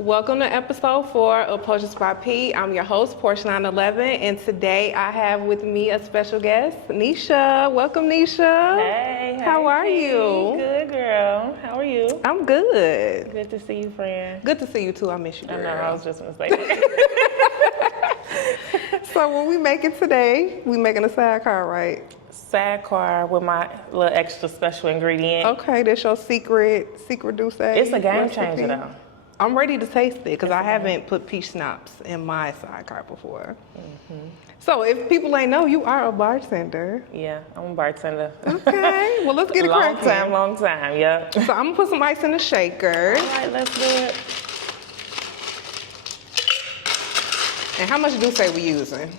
Welcome to episode 4 of Potions by P. I'm your host, Porsche 911, and today I have with me a special guest, Nisha. Welcome, Nisha. Hey, how are you? Good, girl. How are you? I'm good. Good to see you, friend. Good to see you too. I miss you, girl. I know, I was just mistaken. So what we making today? We making a sidecar, right? Sidecar with my little extra special ingredient. Okay, that's your secret douce. It's a game recipe. changer, though. I'm ready to taste it because I haven't put peach schnapps in my sidecar before. Mm-hmm. So if people ain't know, you are a bartender. Yeah, I'm a bartender. Okay, well let's get it cracking. Long time, yeah. So I'm gonna put some ice in the shaker. All right, let's do it. And how much douce we using?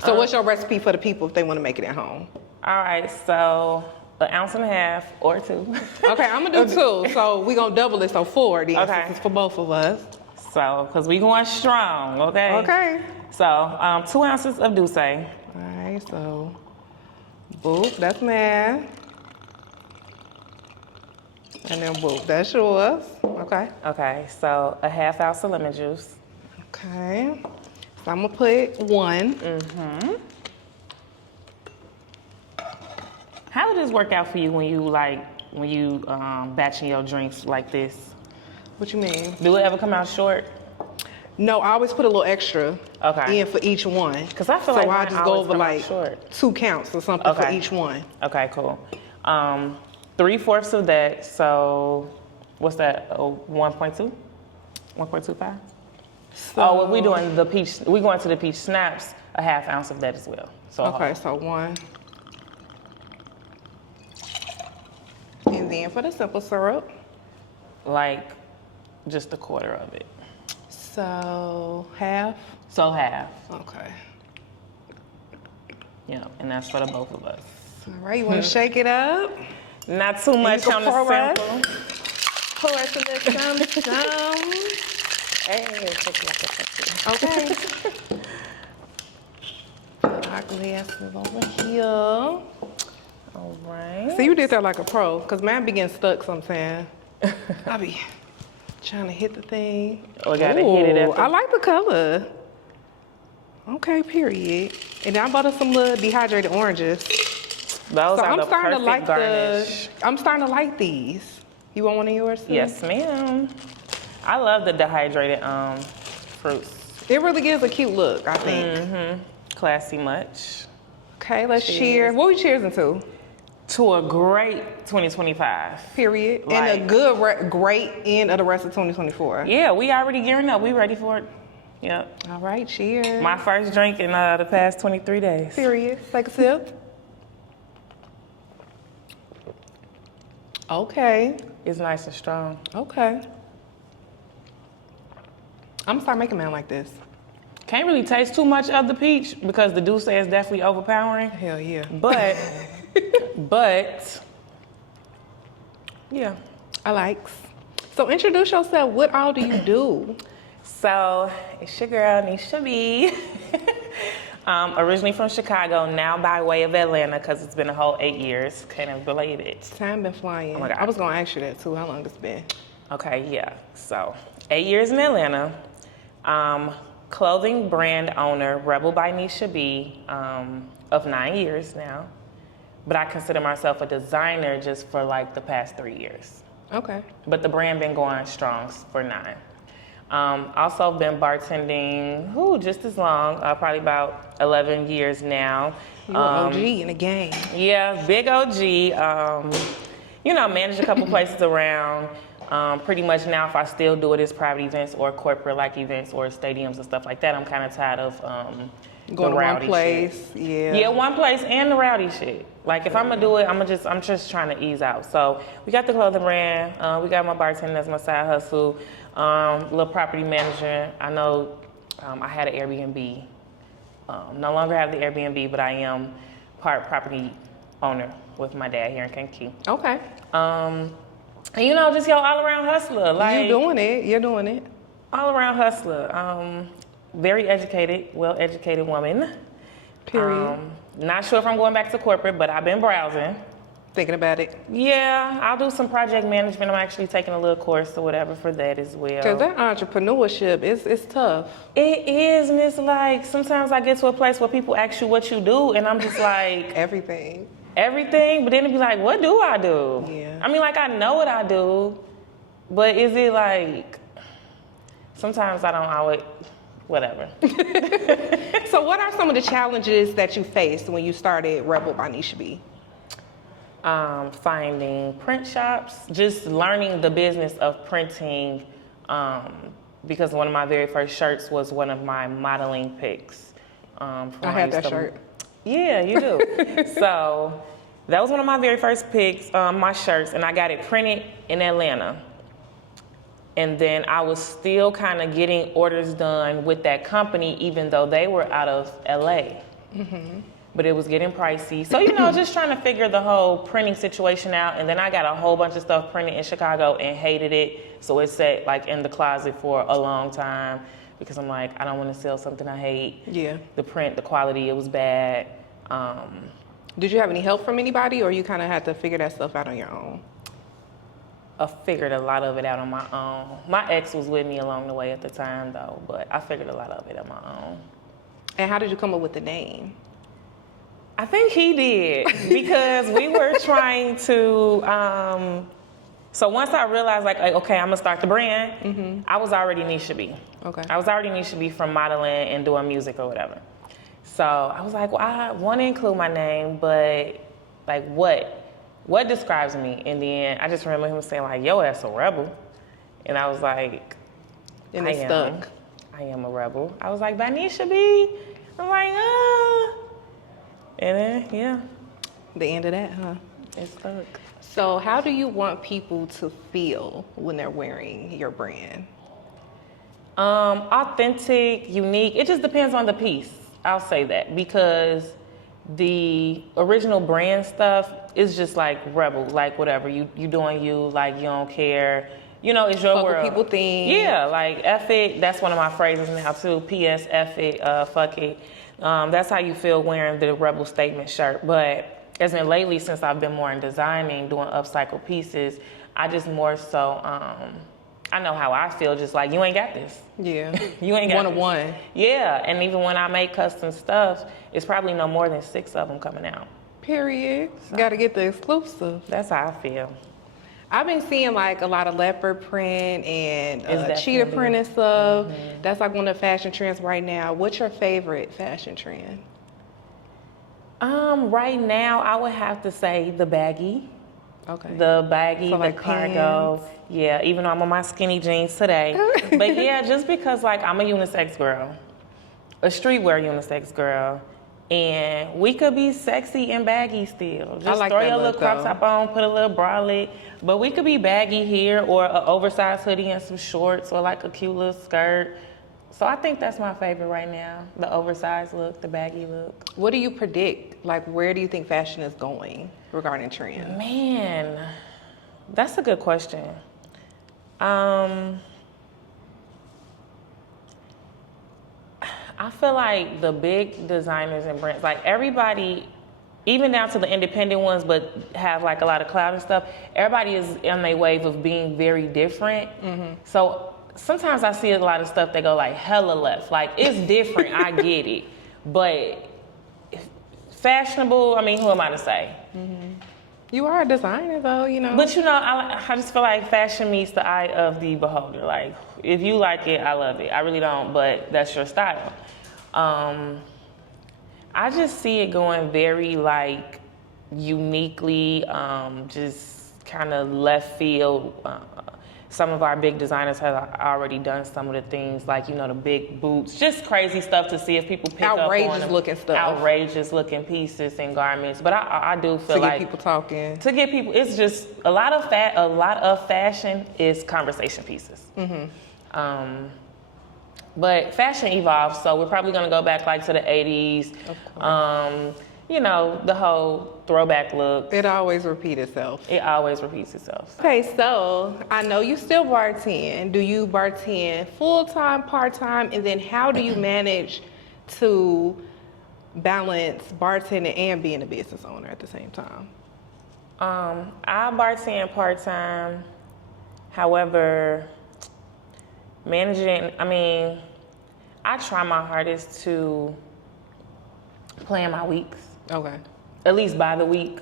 So what's your recipe for the people if they want to make it at home? All right, so 1.5 ounces or 2. Okay, I'm gonna do 2. So we gonna double it, so 4 then. Okay. Since it's for both of us. So, because we going strong, okay? Okay. So, 2 ounces of douce. All right, so boop, that's mine. And then boop, that's yours. Okay. Okay, so 1/2 ounce of lemon juice. Okay. So I'm gonna put 1. Mm-hmm. How did this work out for you when you batching your drinks like this? What you mean? Do it ever come out short? No, I always put a little extra in for each one. Because I feel like I just go over like short. 2 counts or something for each one. Okay, cool. 3/4 of that. So what's that? 1.2? 1.25? So if we doing the peach, we going to the peach schnapps, 1/2 ounce of that as well. So okay, so 1. And then for the simple syrup, like just 1/4 of it. so half. So half. Okay. Yeah, and that's for the both of us. All right, you want to shake it up? Not too much on the simple. Pour us a little some. Hey, Okay. Put our glasses over here. All right. See, you did that like a pro, because mine be getting stuck sometimes. I be trying to hit the thing. Oh, gotta hit it after. I like the color. Okay, period. And then I bought us some little dehydrated oranges. Those So are I'm the starting to like garnish. I'm starting to like these. You want one of yours too? Yes, ma'am. I love the dehydrated fruits. It really gives a cute look, I think. Mm-hmm. Classy much. Okay, let's cheers. What we cheersing to? To a great 2025. Period. Like, and a good, great end of the rest of 2024. Yeah, we already gearing up. We ready for it. Yep. All right, cheers. My first drink in the past 23 days. Period. Take a sip. Okay. It's nice and strong. Okay. I'm gonna start making mine like this. Can't really taste too much of the peach because the douce is definitely overpowering. Hell yeah. But, yeah. I likes. So introduce yourself. What all do you do? So, it's your girl, Nisha B. Originally from Chicago, now by way of Atlanta because it's been a whole 8 years. Kind of believe it. Time been flying. Oh my God. I was gonna ask you that too. How long it's been? Okay, yeah. So, 8 years in Atlanta. Clothing brand owner, Rebel by Nisha B, of 9 years now. But I consider myself a designer just for like the past 3 years. Okay. But the brand been going strong for 9. Also been bartending, just as long, probably about 11 years now. You're an OG in the game. Yeah, big OG. Managed a couple places around. Pretty much now, if I still do it as private events or corporate like events or stadiums and stuff like that, I'm kind of tired of going the to rowdy one place. shit. Yeah. Yeah, one place and the rowdy shit. Like if I'm gonna do it, I'm just trying to ease out. So we got the clothing brand. We got my bartending as my side hustle. Little property manager. I know I had an Airbnb. No longer have the Airbnb, but I am part property owner with my dad here in Kankakee. Okay. And just your all around hustler. Like You're doing it. All around hustler. Very educated, well educated woman. Period. Not sure if I'm going back to corporate, but I've been browsing. Thinking about it? Yeah, I'll do some project management. I'm actually taking a little course or whatever for that as well. Because that entrepreneurship, it's tough. It is, and it's like sometimes I get to a place where people ask you what you do, and I'm just like Everything. everything. But then it'd be like, what do I do? Yeah. I mean, like I know what I do, but is it like sometimes I don't always. Whatever. So what are some of the challenges that you faced when you started Rebel by Nisha B? Finding print shops, just learning the business of printing, because one of my very first shirts was one of my modeling picks. I had that shirt. Yeah, you do. So that was one of my very first picks, my shirts, and I got it printed in Atlanta. And then I was still kind of getting orders done with that company, even though they were out of LA. Mm-hmm. But it was getting pricey. So, just trying to figure the whole printing situation out. And then I got a whole bunch of stuff printed in Chicago and hated it. So it sat like in the closet for a long time because I'm like, I don't want to sell something I hate. Yeah. The print, the quality, it was bad. Did you have any help from anybody, or you kind of had to figure that stuff out on your own? I figured a lot of it out on my own. My ex was with me along the way at the time, though, but I figured a lot of it on my own. And how did you come up with the name? I think he did because we were trying to. So once I realized, like, okay, I'm gonna start the brand, I was already Nisha B. Okay. I was already Nisha B from modeling and doing music or whatever. So I was like, well, I want to include my name, but like, what describes me? In the end, I just remember him saying like, yo, that's a rebel. And I was like, And it stuck. I am a rebel. I was like, by Nisha B. I'm like, And then, yeah. The end of that, huh? It stuck. So how do you want people to feel when they're wearing your brand? Authentic, unique. It just depends on the piece. I'll say that because the original brand stuff is just like rebel, like whatever you doing, you like you don't care, it's your Fuck world. what people think. Yeah, like F it. That's one of my phrases now too. P.S. F it, fuck it. That's how you feel wearing the rebel statement shirt. But as in lately, since I've been more in designing, doing upcycle pieces, I just more so. I know how I feel, just like, you ain't got this. Yeah. You ain't got one this. of one. Yeah, and even when I make custom stuff, it's probably no more than 6 of them coming out. Period. Got to get the exclusive. That's how I feel. I've been seeing like a lot of leopard print and It's cheetah definitely- print and stuff. That's like one of the fashion trends right now. What's your favorite fashion trend? Right now, I would have to say the baggy. Okay. The baggy, So, the like, cargo. pants? Yeah, even though I'm on my skinny jeans today. But yeah, just because like I'm a unisex girl, a streetwear unisex girl, and we could be sexy and baggy still. Just like throw that your look, little crop though. top on, put a little bralette, but we could be baggy here or an oversized hoodie and some shorts or like a cute little skirt. So I think that's my favorite right now, the oversized look, the baggy look. What do you predict? Like, where do you think fashion is going regarding trends? Man, that's a good question. I feel like the big designers and brands, like everybody, even down to the independent ones, but have like a lot of clout and stuff, everybody is on their wave of being very different. So sometimes I see a lot of stuff that go like hella left. Like, it's different, I get it. But fashionable, I mean, who am I to say? You are a designer, though, But I just feel like fashion meets the eye of the beholder. Like, if you like it, I love it. I really don't, but that's your style. I just see it going very like uniquely, just kind of left field. Some of our big designers have already done some of the things, like, the big boots, just crazy stuff to see if people pick up on Outrageous them. looking stuff. Outrageous looking pieces and garments. But I do feel To like get people talking. to get people, it's just a lot of fashion is conversation pieces. But fashion evolves, so we're probably gonna go back like to the 80s. Of course. The whole throwback look. It always repeats itself. It always repeats itself. Okay, so I know you still bartend. Do you bartend full-time, part-time? And then how do you manage to balance bartending and being a business owner at the same time? I bartend part-time. However, managing, I try my hardest to plan my weeks, Okay. at least by the week.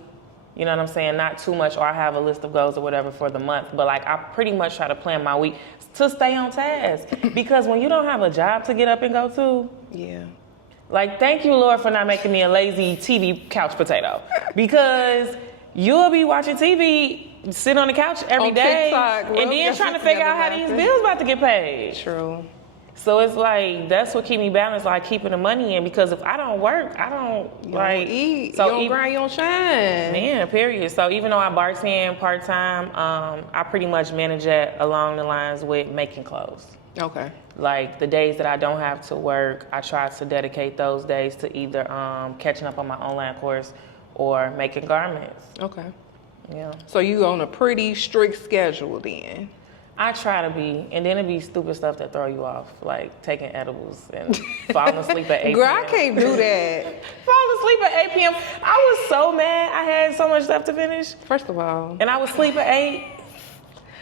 You know what I'm saying? Not too much, or I have a list of goals or whatever for the month. But like, I pretty much try to plan my week to stay on task. Because when you don't have a job to get up and go to, Yeah. like, thank you, Lord, for not making me a lazy TV couch potato. Because you'll be watching TV, sit on the couch every On day, TikTok, and then rub trying to your figure out how together these laughing. bills about to get paid. True. So it's like, that's what keep me balanced, like keeping the money in. Because if I don't work, I don't You like don't eat. So you don't even- grind, you don't shine. Man, period. So even though I bartend part-time, I pretty much manage it along the lines with making clothes. Okay. Like the days that I don't have to work, I try to dedicate those days to either catching up on my online course or making garments. Okay. Yeah. So you on a pretty strict schedule then. I try to be, and then it be stupid stuff that throw you off, like taking edibles and falling asleep at 8 Girl, p.m. I can't do that. Falling asleep at 8 p.m. I was so mad. I had so much stuff to finish. First of all, And I would sleep at 8.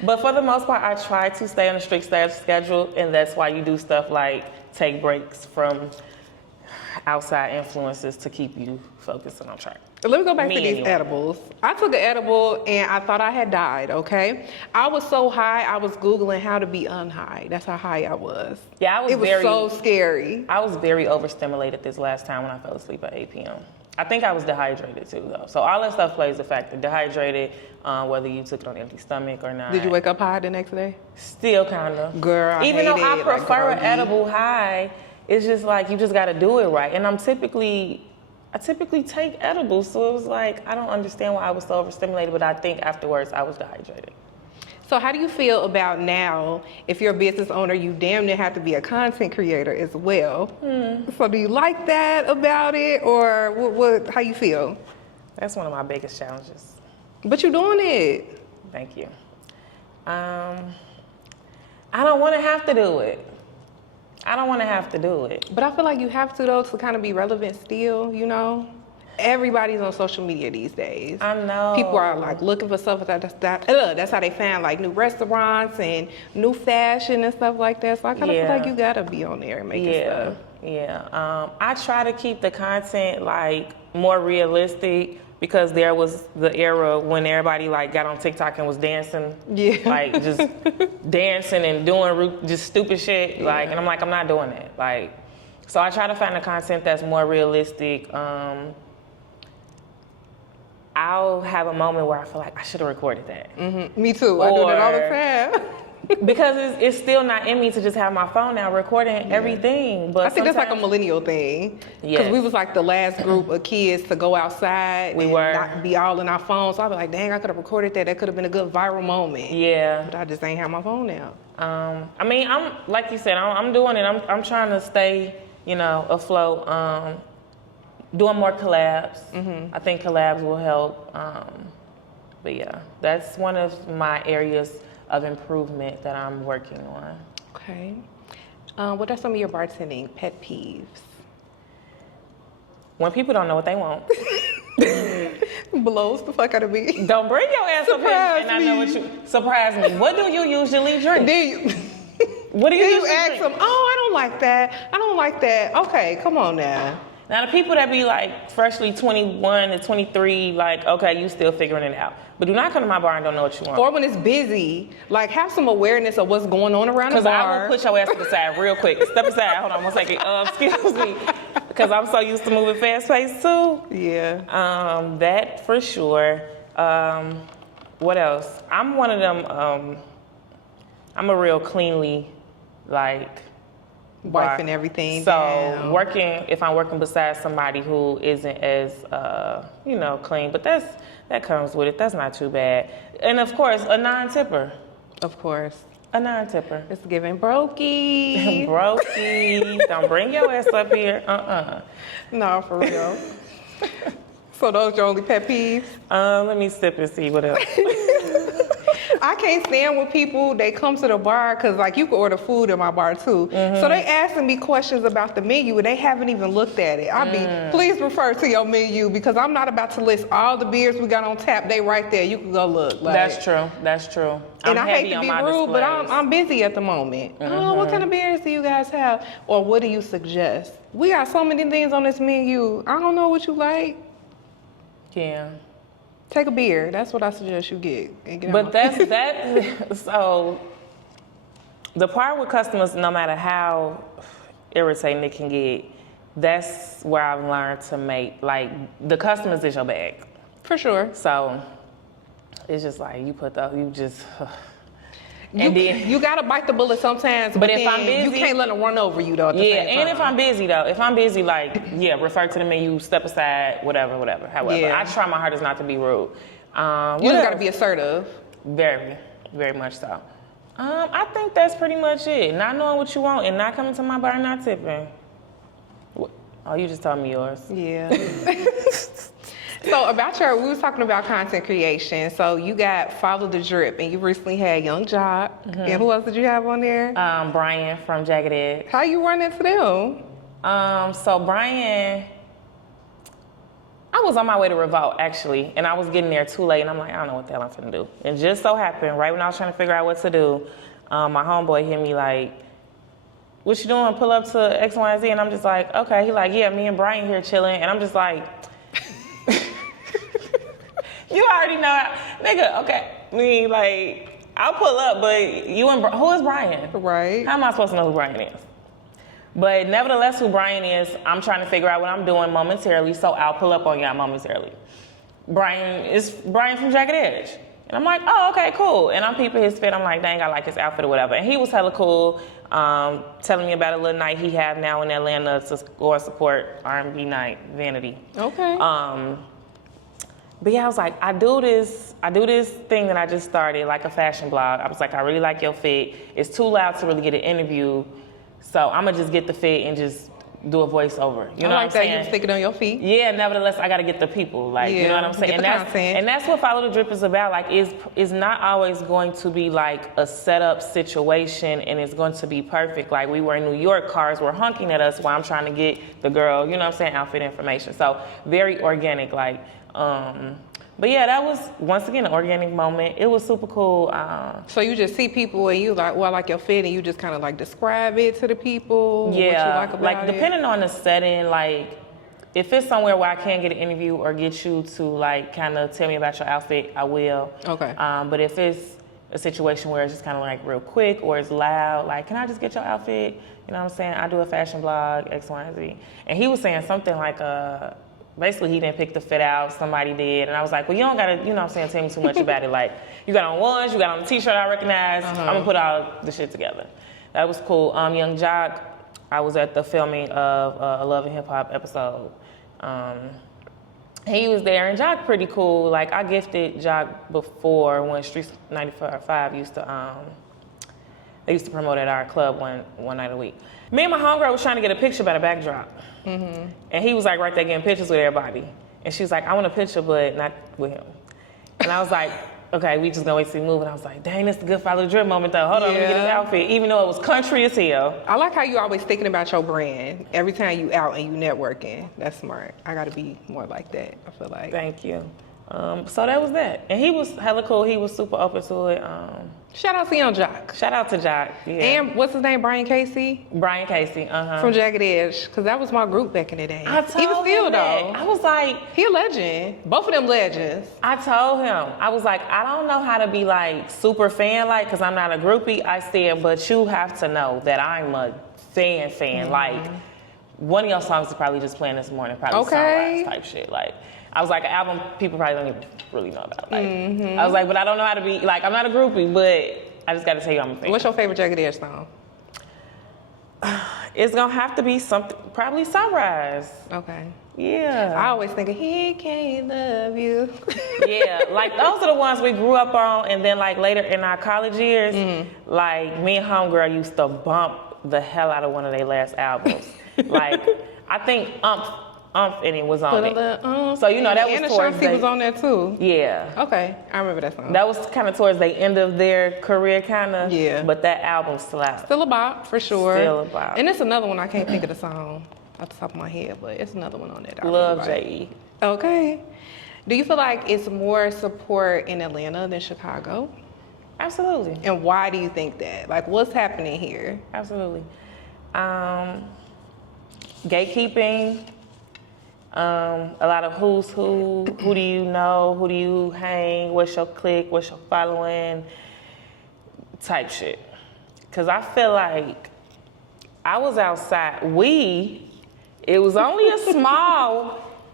But for the most part, I try to stay on a strict schedule, and that's why you do stuff like take breaks from outside influences to keep you focused and on track. let me go back Me to these anyway. edibles. I took an edible and I thought I had died, okay? I was so high, I was Googling how to be unhigh. That's how high I was. Yeah, It was so scary. I was very overstimulated this last time when I fell asleep at 8 p.m. I think I was dehydrated too, though. So all that stuff plays a factor. Dehydrated, whether you took it on empty stomach or not. Did you wake up high the next day? Still kind of. Girl, I Even though hate I it, like prefer an groggy. edible high, it's just like you just got to do it right. And I typically take edibles, so it was like I don't understand why I was so overstimulated. But I think afterwards I was dehydrated. So how do you feel about now, if you're a business owner, you damn near have to be a content creator as well. So do you like that about it, or what? How you feel? That's one of my biggest challenges. But you're doing it. Thank you. I don't want to have to do it. I don't want to have to do it. But I feel like you have to, though, to kind of be relevant still, you know? Everybody's on social media these days. I know. People are like looking for stuff that's how they find like new restaurants and new fashion and stuff like that. So I kind of feel like you gotta be on there and making stuff. Yeah. I try to keep the content like more realistic because there was the era when everybody like got on TikTok and was dancing. Yeah. Like just dancing and doing just stupid shit. Like, and I'm like, I'm not doing that. Like, so I try to find the content that's more realistic. I'll have a moment where I feel like I should have recorded that. Me too. I do that all the time. Because it's still not in me to just have my phone now recording everything. But I think that's like a sometimes- millennial thing. Because Yes. we was like the last group of kids to go outside We and were. not be all in our phones. So I'd be like, dang, I could have recorded that. That could have been a good viral moment. Yeah. But I just ain't have my phone out. I'm like you said, I'm doing it. I'm trying to stay, afloat. Doing more collabs. I think collabs will help. But yeah, that's one of my areas of improvement that I'm working on. Okay. What are some of your bartending pet peeves? When people don't know what they want, Blows the fuck out of me. don't bring your ass up here Surprise and I know me. what you surprise me. What do you usually drink? Then you, What do you then you usually ask drink? them, oh, I don't like that. I don't like that. Okay, come on now. Now the people that be like freshly 21 to 23, like, okay, you still figuring it out. But do not come to my bar and don't know what you want. Or when it's busy, like have some awareness of what's going on around the Because bar. I will push your ass to the side real quick. Step aside, hold on 1 second. Excuse me. Because I'm so used to moving fast paced too. Yeah. That for sure. What else? I'm one of them, I'm a real cleanly, like, Wiping bar. everything So down. if I'm working beside somebody who isn't as, clean, but that comes with it. That's not too bad. And of course, a non-tipper. Of course. A non-tipper. It's giving brokey. Brokey. Don't bring your ass up here. No, for real. So those your only pet peeves? Let me sip and see what else. I can't stand with people, they come to the bar, because like you can order food at my bar too. So they asking me questions about the menu and they haven't even looked at it. I'll be, please refer to your menu, because I'm not about to list all the beers we got on tap. They right there. You can go look. Like, That's true. That's true. and I hate to be rude, but I'm busy at the moment. Oh, what kind of beers do you guys have? Or what do you suggest? We got so many things on this menu. I don't know what you like. Yeah. Take a beer. That's what I suggest you get. And get But on. that, so the part with customers, no matter how irritating it can get, that's where I've learned to make, like, the customers is your bag. For sure. So it's just like, you You gotta bite the bullet sometimes, but if then I'm busy, you can't let them run over you though. At the same time. And if I'm busy, like, refer to the menu, step aside, whatever. However, I try my hardest not to be rude. You just gotta be assertive. Very, very much so. I think that's pretty much it. Not knowing what you want and not coming to my bar and not tipping. Oh, you just told me yours. Yeah. So we was talking about content creation. So you got Follow the Drip, and you recently had Young Jock. And who else did you have on there? Brian from Jagged Edge. How you run into them? So Brian, I was on my way to Revolt actually, and I was getting there too late, and I'm like, I don't know what the hell I'm finna do. And just so happened, right when I was trying to figure out what to do, my homeboy hit me like, what you doing? Pull up to X, Y, and Z. And I'm just like, okay. He like, yeah, me and Brian here chilling. And I'm just like, you already know, nigga, okay. Me, like, I'll pull up, but you and who is Brian? Right. How am I supposed to know who Brian is? But nevertheless, who Brian is, I'm trying to figure out what I'm doing momentarily, so I'll pull up on y'all momentarily. Brian is Brian from Jagged Edge. And I'm like, oh, okay, cool. And I'm peeping his fit. I'm like, dang, I like his outfit or whatever. And he was hella cool, telling me about a little night he have now in Atlanta to go and support R&B night, Vanity. Okay. But yeah, I was like, I do this thing that I just started, like a fashion blog. I was like, I really like your fit. It's too loud to really get an interview, so I'm gonna just get the fit and just do a voiceover. You know what I'm saying? You stick it on your feet. Yeah, nevertheless, I gotta get the people. Like, you know what I'm saying? And that's what Follow the Drip is about. Like, is not always going to be like a setup situation and it's going to be perfect. Like, we were in New York, cars were honking at us while I'm trying to get the girl, you know what I'm saying, outfit information. So very organic, like, but yeah, that was, once again, an organic moment. It was super cool. So you just see people and you like, well, I like your fit, and you just kind of like describe it to the people? Yeah, what you like about like it? Depending on the setting, like if it's somewhere where I can get an interview or get you to like kind of tell me about your outfit, I will. Okay. But if it's a situation where it's just kind of like real quick or it's loud, like, can I just get your outfit? You know what I'm saying? I do a fashion blog, X, Y, and Z. And he was saying something like, basically, he didn't pick the fit out, somebody did. And I was like, well, you don't gotta, you know what I'm saying, tell me too much about it. Like, you got on ones, you got on a t-shirt I recognize. I'm gonna put all the shit together. That was cool. Young Jock, I was at the filming of a Love and Hip Hop episode. He was there, and Jock pretty cool. Like, I gifted Jock before when Streets 95 used to, they used to promote at our club one night a week. Me and my homegirl was trying to get a picture by the backdrop. And he was like right there getting pictures with everybody. And she was like, I want a picture, but not with him. And I was like, okay, we just gonna wait to see him move. And I was like, dang, that's the good Follow the Drip moment though. Hold on, let me get his outfit. Even though it was country as hell. I like how you always thinking about your brand. Every time you out and you networking. That's smart. I gotta be more like that, I feel like. Thank you. So that was that. And he was hella cool. He was super open to it. Shout out to Young Jock. Shout out to Jock. Yeah. And what's his name? Brian Casey? Brian Casey, From Jagged Edge. Because that was my group back in the day. I told Even still him though. I was like, he a legend. Both of them legends. I told him, I was like, I don't know how to be like super fan like, because I'm not a groupie. I said, but you have to know that I'm a fan. Like, one of your songs is probably just playing this morning, probably Sunrise type shit. Like, I was like, an album people probably don't even really know about. Like, I was like, but I don't know how to be, like, I'm not a groupie, but I just got to tell you I'm a fan. What's your favorite Jagged Edge song? It's going to have to be something, probably Sunrise. Okay. Yeah. I always think of, he can't love you. Yeah, like those are the ones we grew up on, and then like later in our college years, like me and homegirl used to bump the hell out of one of their last albums. Like, I think and it was on it. So, you know, that was and towards Ashanti was on there too. Yeah. Okay, I remember that song. That was kind of towards the end of their career, kind of. Yeah. But that album's still out. Still a bop, for sure. Still a bop. And it's another one, I can't think of the song off the top of my head, but it's another one on there. Love J.E. Okay. Do you feel like it's more support in Atlanta than Chicago? Absolutely. And why do you think that? Like, what's happening here? Absolutely. Gatekeeping, a lot of who's who do you know, who do you hang, what's your clique, what's your following, type shit. Cause I feel like I was outside, it was only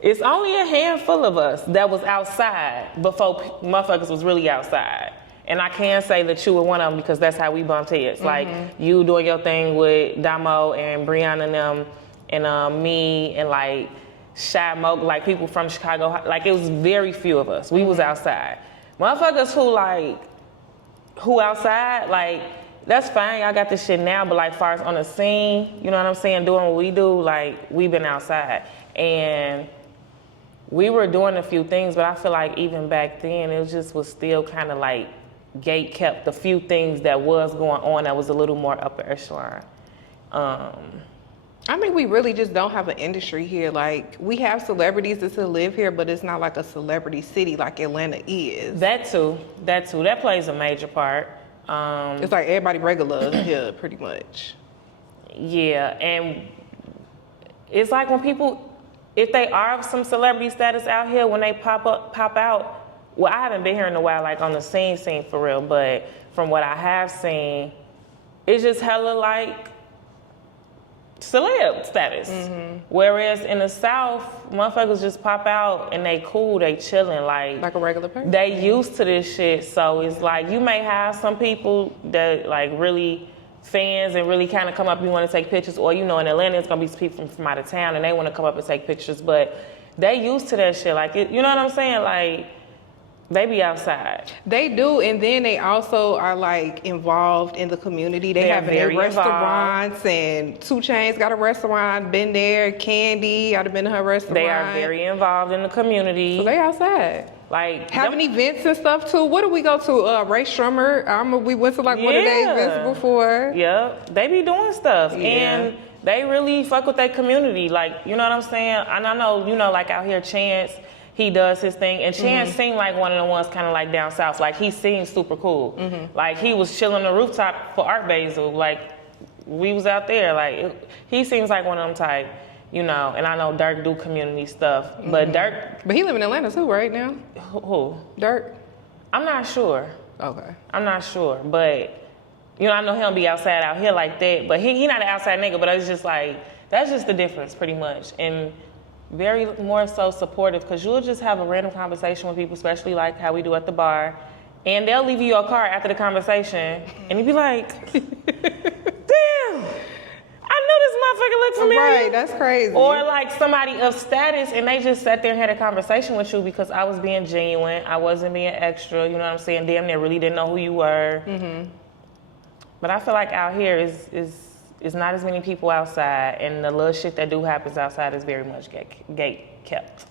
it's only a handful of us that was outside before motherfuckers was really outside. And I can say that you were one of them because that's how we bumped heads. Like, you doing your thing with Damo and Brianna and them, and me and like Shy Mo, like people from Chicago. Like, it was very few of us. We was outside. Motherfuckers who outside, like, that's fine, I got this shit now, but like, far as on the scene, you know what I'm saying, doing what we do, like, we've been outside. And we were doing a few things, but I feel like even back then, it was still kind of like gate kept the few things that was going on that was a little more upper echelon. I mean, we really just don't have an industry here. Like, we have celebrities that still live here, but it's not like a celebrity city like Atlanta is. That too. That plays a major part. It's like everybody regular here, pretty much. Yeah, and it's like when people, if they are of some celebrity status out here, when they pop out, well, I haven't been here in a while, like on the scene for real, but from what I have seen, it's just hella like celeb status. Whereas in the South, motherfuckers just pop out and they cool, they chilling, like a regular person. They used to this shit, so it's like you may have some people that like really fans and really kind of come up and want to take pictures, or you know, in Atlanta it's gonna be some people from out of town and they want to come up and take pictures, but they used to that shit. Like, you know what I'm saying? Like, they be outside. They do, and then they also are like involved in the community. They have their restaurants, and 2 Chainz got a restaurant, been there. Candy, I've been to her restaurant. They are very involved in the community. So they outside. Like, having events and stuff too. What did we go to? Ray Strummer. We went to like one of their events before. Yeah, they be doing stuff. Yeah. And they really fuck with their community. Like, you know what I'm saying? And I know, you know, like out here, Chance, he does his thing, and Chance seemed like one of the ones kind of like down south. Like, he seemed super cool. Like, he was chilling on the rooftop for Art Basel. Like, we was out there. Like, he seems like one of them type, you know. And I know Dirk do community stuff, but But he live in Atlanta too, right now? Who? Dirk? I'm not sure. Okay. I'm not sure, but you know, I know he don't be outside out here like that. But he not an outside nigga. But it's just like, that's just the difference, pretty much. And very more so supportive, because you'll just have a random conversation with people, especially like how we do at the bar, and they'll leave you your card after the conversation, and you be like, damn, I know this motherfucker look familiar. Right, that's crazy. Or like somebody of status, and they just sat there and had a conversation with you because I was being genuine, I wasn't being extra, you know what I'm saying? Damn, they really didn't know who you were. But I feel like out here is not as many people outside, and the little shit that do happens outside is very much gate kept.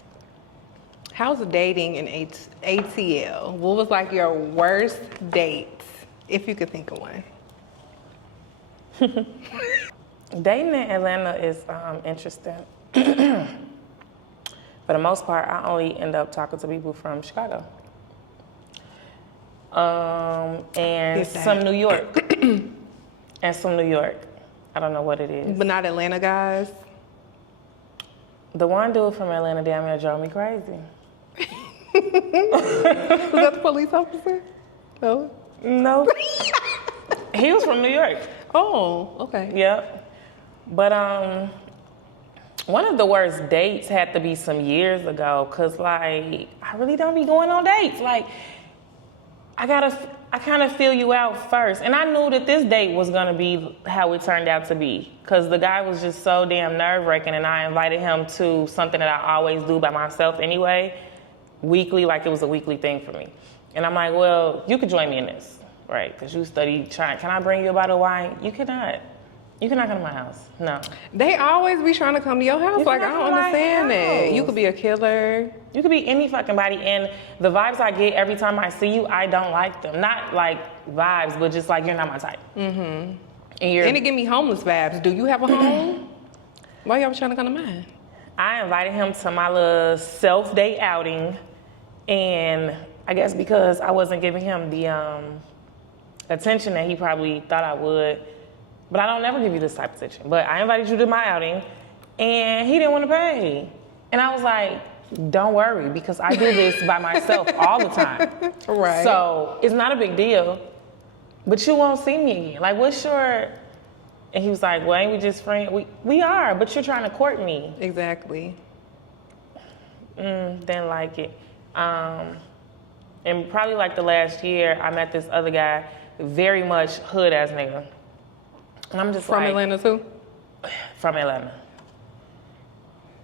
How's dating in ATL? What was like your worst date, if you could think of one? Dating in Atlanta is interesting. For the most part, I only end up talking to people from Chicago. And some New York. And some New York. I don't know what it is. But not Atlanta guys? The one dude from Atlanta damn near drove me crazy. Was that the police officer? No? No. He was from New York. Oh, okay. Yep. But one of the worst dates had to be some years ago, cause like I really don't be going on dates. Like I kind of feel you out first, and I knew that this date was gonna be how it turned out to be, cause the guy was just so damn nerve-wracking, and I invited him to something that I always do by myself anyway, weekly, like it was a weekly thing for me. And I'm like, well, you could join me in this, right? Cause you study trying. Can I bring you a bottle of wine? You cannot. You cannot come to my house. No. They always be trying to come to your house. You Like, I cannot don't come to my understand that. house. You could be a killer. You could be any fucking body, and the vibes I get every time I see you, I don't like them. Not like vibes, but just like you're not my type. Mm-hmm. And it give me homeless vibes. Do you have a home? Why y'all trying to come to mine? I invited him to my little self-date outing, and I guess because I wasn't giving him the attention that he probably thought I would, but I don't never give you this type of attention. But I invited you to my outing, and he didn't want to pay. And I was like, don't worry, because I do this by myself all the time. Right. So it's not a big deal, but you won't see me again. Like, what's your... And he was like, well, ain't we just friends? We are, but you're trying to court me. Exactly. Didn't like it. And probably like the last year, I met this other guy, very much hood-ass nigga. And I'm just From like... Atlanta, too? From Atlanta.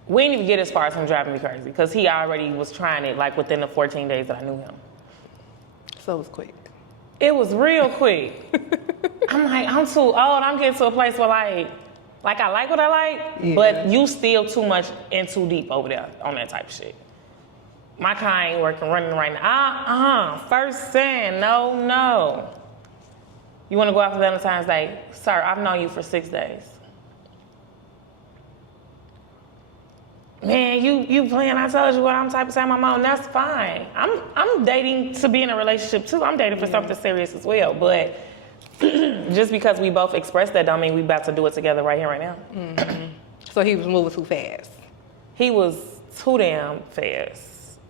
We didn't even get as far as him driving me crazy, because he already was trying it like within the 14 days that I knew him. So it was quick. It was real quick. I'm like, I'm too old. I'm getting to a place where like I like what I like, yeah. But you still too much and too deep over there on that type of shit. My car ain't working, running right now. First sin, no. You want to go out for Valentine's Day? Sir, I've known you for 6 days. Man, you playing, I told you what I'm type of time I'm on, that's fine. I'm dating to be in a relationship too. I'm dating for something serious as well. But just because we both express that don't mean we about to do it together right here, right now. Mm-hmm. So he was moving too fast. He was too damn fast.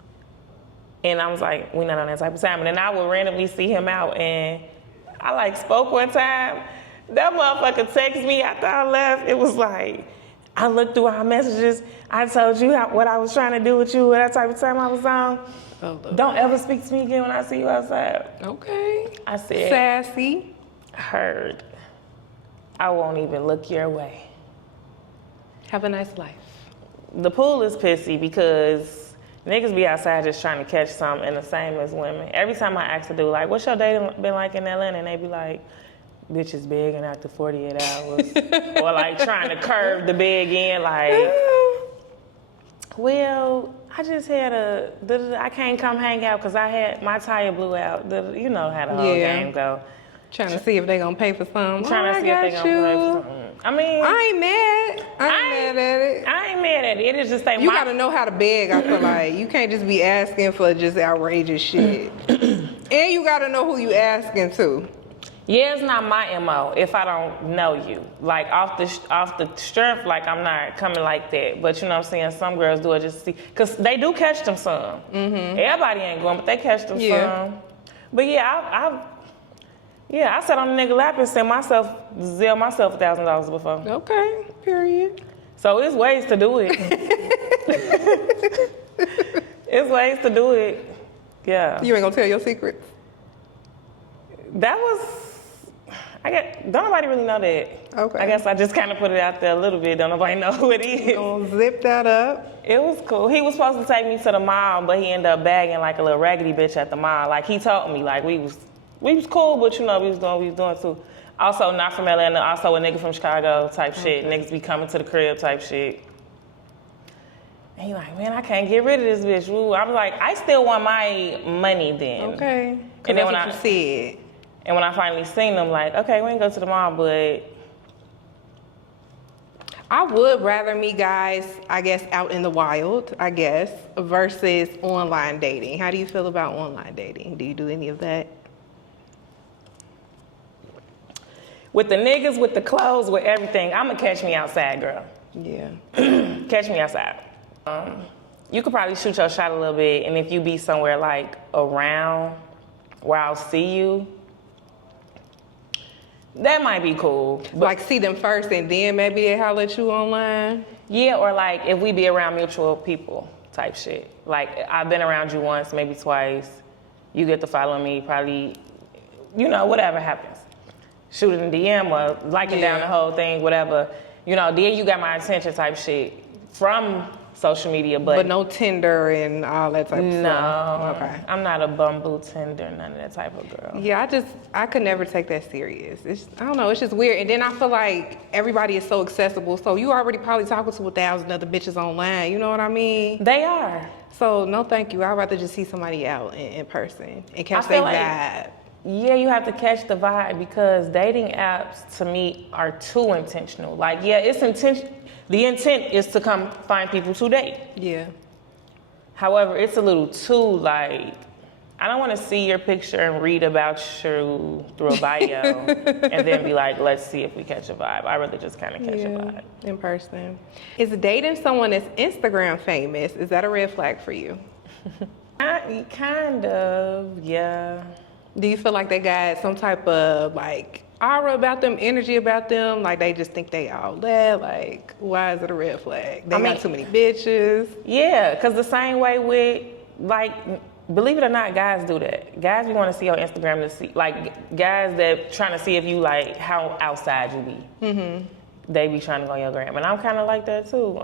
And I was like, we not on that type of time. And then I would randomly see him out, and I like spoke one time. That motherfucker texted me after I left. It was like, I looked through our messages. I told you what I was trying to do with you, that type of time I was on. Oh, don't ever speak to me again when I see you outside. Okay. I said, sassy. Heard. I won't even look your way. Have a nice life. The pool is pissy because niggas be outside just trying to catch something, and the same as women. Every time I ask a dude, like, what's your day been like in Atlanta? And they be like, bitch is big and after 48 hours. Or like trying to curve the big in, like, well, I just had I can't come hang out because my tire blew out. You know how the whole game go. Trying to see if they gonna pay for something. Trying to see if they gonna pay for something. I mean, I ain't mad. I ain't mad at it. I ain't mad at it. It is just that you gotta know how to beg. I feel like you can't just be asking for just outrageous shit. And you gotta know who you asking to. Yeah, it's not my MO if I don't know you. Like off the strength, like I'm not coming like that. But you know what I'm saying? Some girls do it just to see, cause they do catch them some. Mm-hmm. Everybody ain't going, but they catch them some. But yeah, I sat on the nigga lap and sent myself $1,000 before. Okay, period. So it's ways to do it. It's ways to do it. Yeah. You ain't gonna tell your secrets? That was, don't nobody really know that. Okay. I guess I just kind of put it out there a little bit. Don't nobody know who it is. Gonna zip that up. It was cool. He was supposed to take me to the mall, but he ended up bagging like a little raggedy bitch at the mall. Like he told me, like we was cool, but you know we was doing what we was doing too. Also not from Atlanta, also a nigga from Chicago type shit. Niggas be coming to the crib type shit. And he like, man, I can't get rid of this bitch. Ooh. I was like, I still want my money then. Okay. And then when you said. And when I finally seen them, like, okay, we ain't go to the mall, but I would rather meet guys, I guess, out in the wild, I guess, versus online dating. How do you feel about online dating? Do you do any of that? with the niggas, with the clothes, with everything, I'ma catch me outside, girl. Yeah. Catch me outside. You could probably shoot your shot a little bit, and if you be somewhere like around where I'll see you, that might be cool. But Like see them first and then maybe they holler at you online? yeah, or like if we be around mutual people type shit. Like I've been around you once, maybe twice. You get to follow me, probably, you know, whatever happens. Shoot it in DM or like it down the whole thing, whatever. You know, then you got my attention type shit. From social media, But no Tinder and all that type of stuff. no, Okay. I'm not a Bumble, Tinder, none of that type of girl. Yeah, I could never take that serious. I don't know, it's just weird. And then I feel like everybody is so accessible. So you already probably talking to 1,000 other bitches online. You know what I mean? They are. So no, thank you. I'd rather just see somebody out in person and catch I feel their like- vibe. Yeah, you have to catch the vibe because dating apps to me are too intentional. Like, yeah, it's intention. The intent is to come find people to date. Yeah. However, it's a little too like, I don't want to see your picture and read about you through a bio and then be like, let's see if we catch a vibe. I'd rather just kind of catch a vibe. In person. Is dating someone that's Instagram famous, is that a red flag for you? Kind of, yeah. Do you feel like they got some type of like aura about them, energy about them? Like they just think they all that? Like, why is it a red flag? They got too many bitches. Yeah, because the same way with, like, believe it or not, guys do that. Guys be want to see on Instagram to see, like, guys that trying to see if you, like, how outside you be. Mm-hmm. They be trying to go on your gram. And I'm kind of like that, too.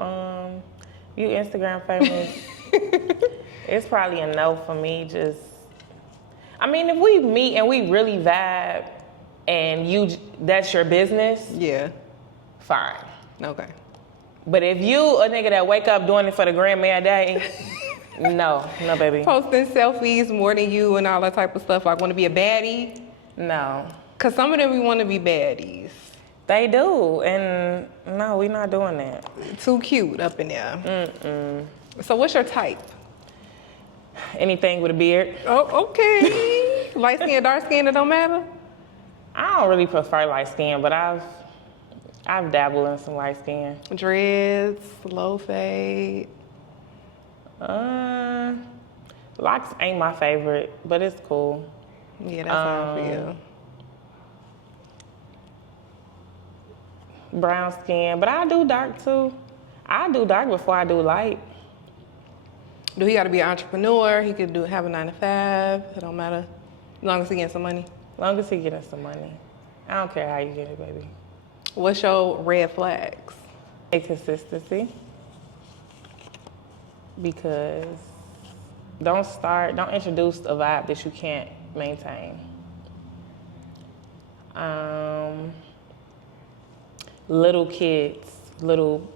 You Instagram famous, it's probably a no for me, just, I mean, if we meet and we really vibe and that's your business, Yeah. fine. Okay. But if you a nigga that wake up doing it for the gram every day, no, baby. Posting selfies more than you and all that type of stuff. Like want to be a baddie? No. Cause some of them we want to be baddies. They do, and no, we not doing that. Too cute up in there. So what's your type? Anything with a beard. Oh, okay. Light skin, dark skin, it don't matter? I don't really prefer light skin, but I've dabbled in some light skin. Dreads, low fade. Locks ain't my favorite, but it's cool. Yeah, that's fine for you. Brown skin, but I do dark too. I do dark before I do light. Do he got to be an entrepreneur? He could have a 9 to 5. It don't matter. As long as he getting some money. Long as he getting some money. I don't care how you get it, baby. What's your red flags? Consistency. Because don't introduce a vibe that you can't maintain. Little kids, little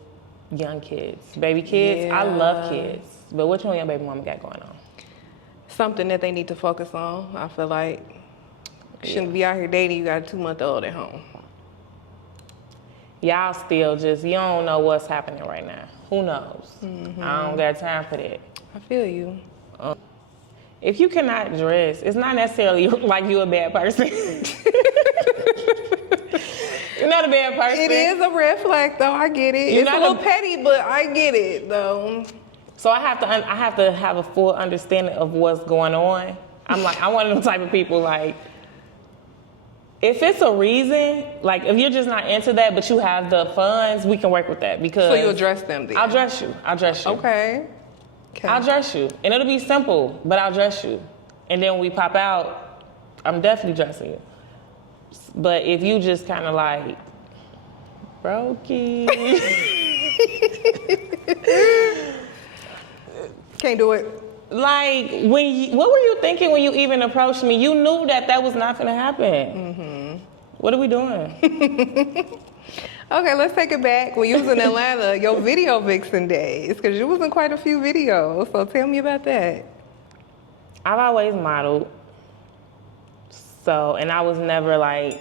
young kids, baby kids. Yeah. I love kids, but what you and your baby mama got going on? Something that they need to focus on. I feel like you shouldn't be out here dating. You got a 2-month-old at home. Y'all still just, you don't know what's happening right now. Who knows? I don't got time for that. I feel you. If you cannot dress, it's not necessarily like you a bad person. You're not a bad person. It is a red flag, though. I get it. It's a little petty, but I get it, though. So I have to have a full understanding of what's going on. I'm one of them type of people, like, if it's a reason, like if you're just not into that, but you have the funds, we can work with that because. So you'll dress them then? I'll dress you. Okay. I'll dress you. And it'll be simple, but I'll dress you. And then when we pop out, I'm definitely dressing you. But if you just kind of like, brokey. Can't do it. Like, what were you thinking when you even approached me? You knew that was not gonna happen. Mm-hmm. What are we doing? Okay, let's take it back. When you was in Atlanta, your video vixen days, because you was in quite a few videos. So tell me about that. I've always modeled. So, and I was never like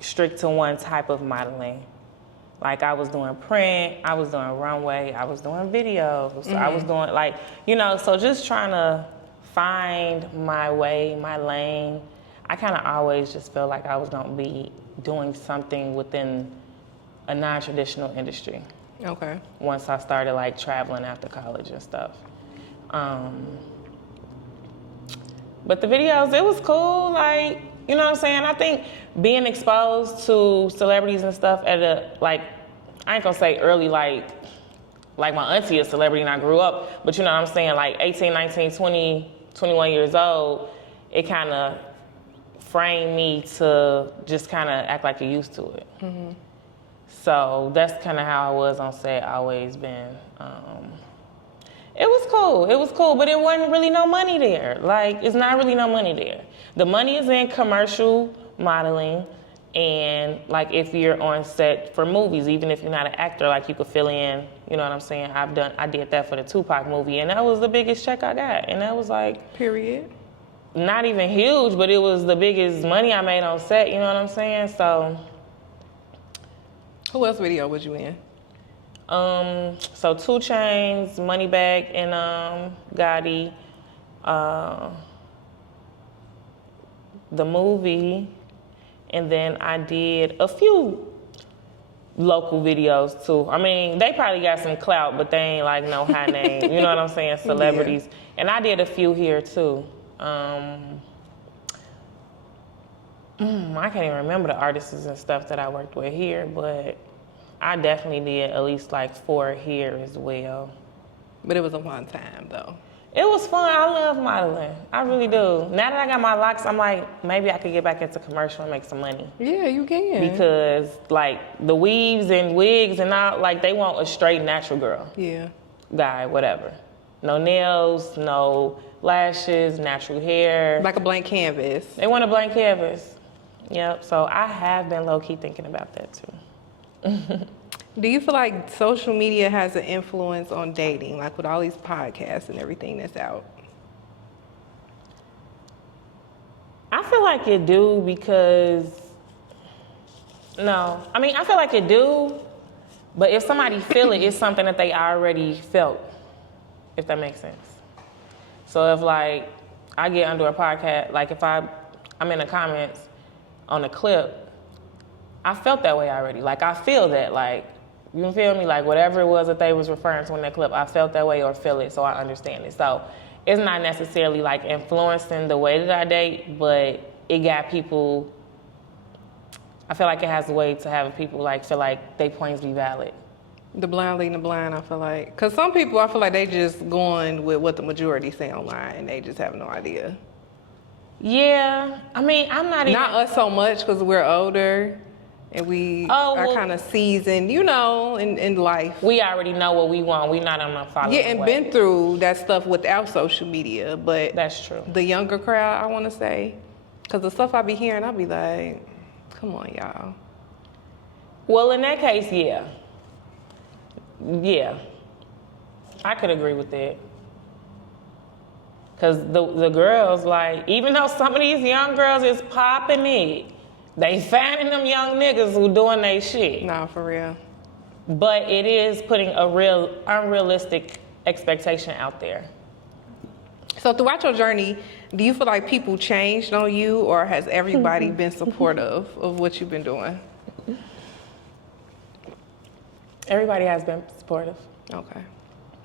strict to one type of modeling. Like I was doing print, I was doing runway, I was doing videos, I was doing like, so just trying to find my way, my lane. I kind of always just felt like I was gonna be doing something within a non-traditional industry. Okay. Once I started like traveling after college and stuff. But the videos, it was cool, like, you know what I'm saying? I think being exposed to celebrities and stuff at I ain't gonna say early, like my auntie is a celebrity and I grew up, but you know what I'm saying? Like 18, 19, 20, 21 years old, it kind of framed me to just kind of act like you're used to it. Mm-hmm. So that's kind of how I was on set, always been. It was cool, but it wasn't really no money there. Like, it's not really no money there. The money is in commercial modeling, and like if you're on set for movies, even if you're not an actor, like you could fill in, you know what I'm saying? I did that for the Tupac movie, and that was the biggest check I got. And that was like, Period. not even huge, but it was the biggest money I made on set, you know what I'm saying? So. Who else video was you in? So 2 Chainz, Moneybagg, and Gotti, the movie, and then I did a few local videos too. I mean, they probably got some clout, but they ain't like no high name. You know what I'm saying? Celebrities, yeah. And I did a few here too. I can't even remember the artists and stuff that I worked with here, but I definitely did at least like 4 here as well. But it was a fun time though. It was fun. I love modeling. I really do. Now that I got my locks, I'm like, maybe I could get back into commercial and make some money. Yeah, you can. Because like the weaves and wigs and all, like they want a straight natural girl. Yeah. Guy, whatever. No nails, no lashes, natural hair. Like a blank canvas. They want a blank canvas. Yep. So I have been low-key thinking about that too. Do you feel like social media has an influence on dating, like with all these podcasts and everything that's out? I feel like it do because, no. I mean, I feel like it do, but if somebody feel it, it's something that they already felt, if that makes sense. So if like, I get under a podcast, like if I'm in the comments on a clip, I felt that way already. Like, I feel that, like, you feel me? Like, whatever it was that they was referring to in that clip, I felt that way or feel it, so I understand it. So, it's not necessarily, like, influencing the way that I date, but it got people, I feel like it has a way to have people, like, feel like their points be valid. The blind leading the blind, I feel like. Because some people, I feel like they just going with what the majority say online, and they just have no idea. Yeah. I mean, I'm not even... Not us so much, because we're older. And we are kind of seasoned, you know, in life. We already know what we want. We're not on the following Yeah, and way. been through that stuff without social media. But that's true. The younger crowd, I want to say, because the stuff I be hearing, I be like, come on, y'all. Well, in that case, yeah. Yeah. I could agree with that. Because the girls, like, even though some of these young girls is popping it, they finding them young niggas who doing they shit. Nah, for real. But it is putting a real unrealistic expectation out there. So throughout your journey, do you feel like people changed on you, or has everybody been supportive of what you've been doing? Everybody has been supportive. Okay,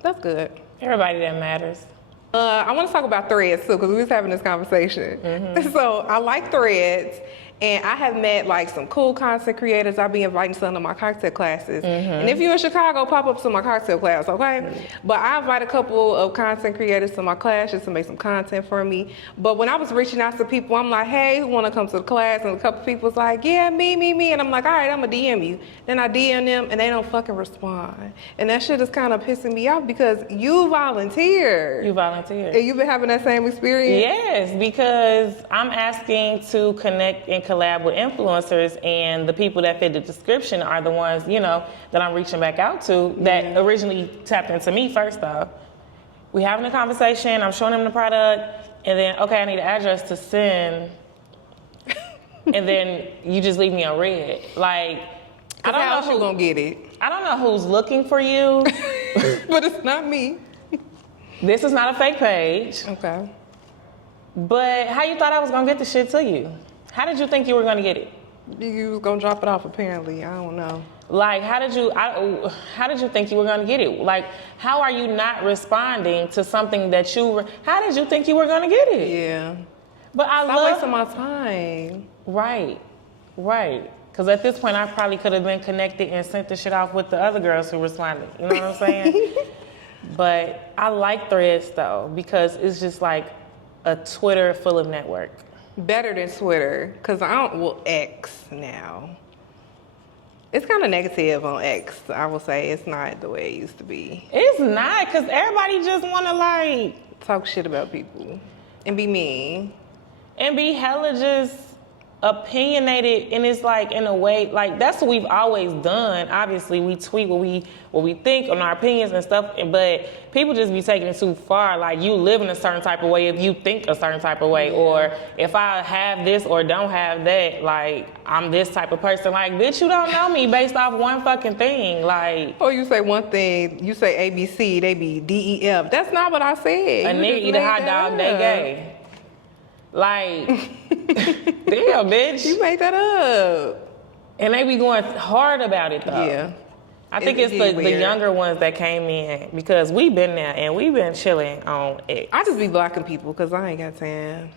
that's good. Everybody that matters. I want to talk about Threads too, because we was having this conversation. Mm-hmm. So I like Threads, and I have met like some cool content creators. I'll be inviting some to my cocktail classes. Mm-hmm. And if you're in Chicago, pop up to my cocktail class, okay? Mm-hmm. But I invite a couple of content creators to my class just to make some content for me. But when I was reaching out to people, I'm like, hey, who want to come to the class? And a couple people was like, yeah, me. And I'm like, all right, I'm going to DM you. Then I DM them, and they don't fucking respond. And that shit is kind of pissing me off because you volunteered. You volunteered. And you've been having that same experience? Yes, because I'm asking to connect and collab with influencers, and the people that fit the description are the ones, you know, that I'm reaching back out to that originally tapped into me first off. We having a conversation, I'm showing them the product, and then, okay, I need an address to send, and then you just leave me on red. Like, I don't know who's gonna get it. I don't know who's looking for you. But it's not me. This is not a fake page. Okay. But how you thought I was gonna get the shit to you? How did you think you were gonna get it? You was gonna drop it off apparently. I don't know. Like, how did you think you were gonna get it? Like, how are you not responding to something that how did you think you were gonna get it? Yeah. But Stop wasting my time. Right. Because at this point, I probably could have been connected and sent the shit off with the other girls who responded. You know what I'm saying? But I like Threads though, because it's just like a Twitter full of network. Better than Twitter, because I don't, X now. It's kind of negative on X. I will say it's not the way it used to be. It's not, because everybody just want to, like... Talk shit about people and be mean. And be hella just opinionated, and it's like, in a way, like, that's what we've always done. Obviously, we tweet what we think on our opinions and stuff, but people just be taking it too far. Like, you live in a certain type of way if you think a certain type of way, or if I have this or don't have that, like, I'm this type of person. Like, bitch, you don't know me based off one fucking thing. Like, or you say one thing, you say ABC, they be DEF. That's not what I said. A nigga eat a hot dog, they gay. Like, damn, bitch. You made that up. And they be going hard about it, though. Yeah. I think it's the younger ones that came in, because we've been there and we've been chilling on it. I just be blocking people because I ain't got time.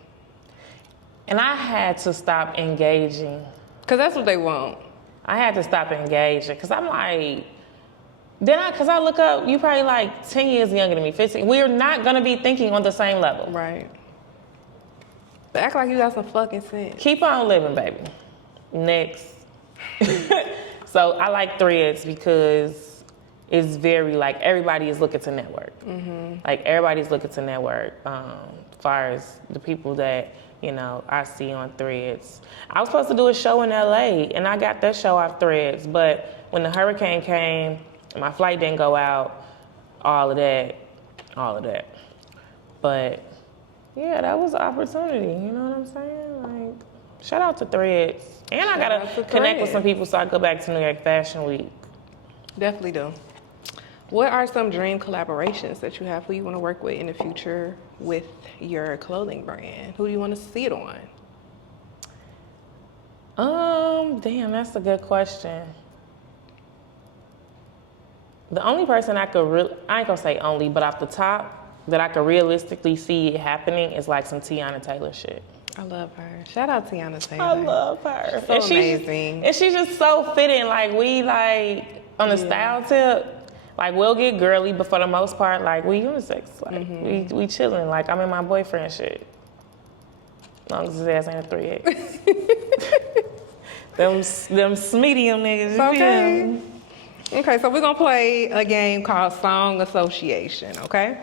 And I had to stop engaging. Because that's what they want. I had to stop engaging because I'm like, because I look up, you probably like 10 years younger than me, 15. We're not going to be thinking on the same level. Right. But act like you got some fucking sense. Keep on living, baby. Next. So I like Threads because it's very, like, everybody is looking to network. Mm-hmm. Like, everybody's looking to network as far as the people that, you know, I see on Threads. I was supposed to do a show in LA, and I got that show off Threads, but when the hurricane came, and my flight didn't go out, all of that. But yeah, that was an opportunity, you know what I'm saying? Like, shout out to Threads. And I gotta connect with some people so I go back to New York Fashion Week. Definitely do. What are some dream collaborations that you have? Who you want to work with in the future with your clothing brand? Who do you want to see it on? Damn, that's a good question. The only person I ain't gonna say only, but off the top, that I could realistically see it happening is like some Tiana Taylor shit. I love her. Shout out Tiana Taylor. I love her. So amazing. And she's just so fitting. Like, we like, on the style tip, like, we'll get girly, but for the most part, like, we unisex. Like, we chilling. Like, I'm in my boyfriend shit. As long as his ass ain't a 3X. them medium niggas. Okay. Okay, so we're gonna play a game called Song Association, okay?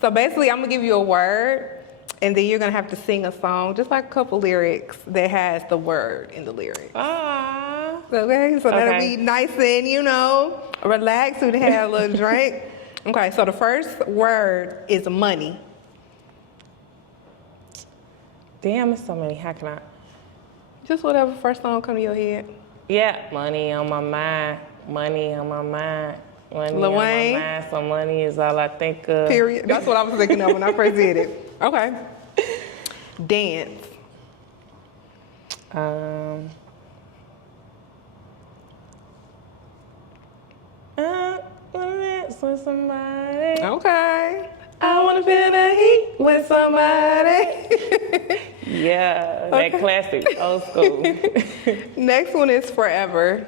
So basically, I'm gonna give you a word, and then you're gonna have to sing a song, just like a couple lyrics that has the word in the lyrics. Aww. Okay, so that'll be nice and, you know, relax, we can have a little drink. Okay, so the first word is money. Damn, it's so many. How can I? Just whatever first song come to your head. Yeah, money on my mind. Money on my mind. Money Lil on Wayne? my mind. So money is all I think of. Period. That's what I was thinking of when I first did it. Okay. Dance. Dance with somebody. Okay. I wanna feel the heat with somebody. Yeah, that classic, old school. Next one is Forever.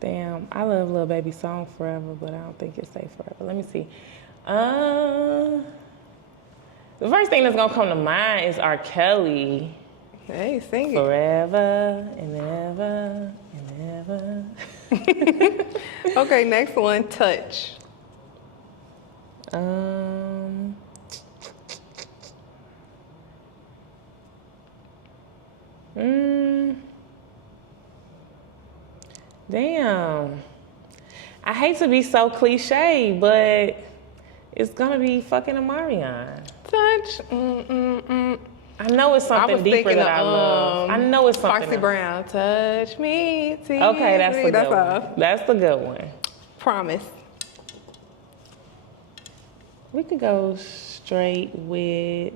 Damn, I love Lil Baby song Forever, but I don't think it say Forever. Let me see. The first thing that's gonna come to mind is R. Kelly. Hey, sing it. Forever and ever and ever. Okay, next one, Touch. Damn. I hate to be so cliche, but it's gonna be fucking Amarion. Touch. I know it's something deeper that I love. I know it's something Foxy else. Brown. Touch me. Okay, that's the good all. one. That's the good one. Promise. We could go straight with.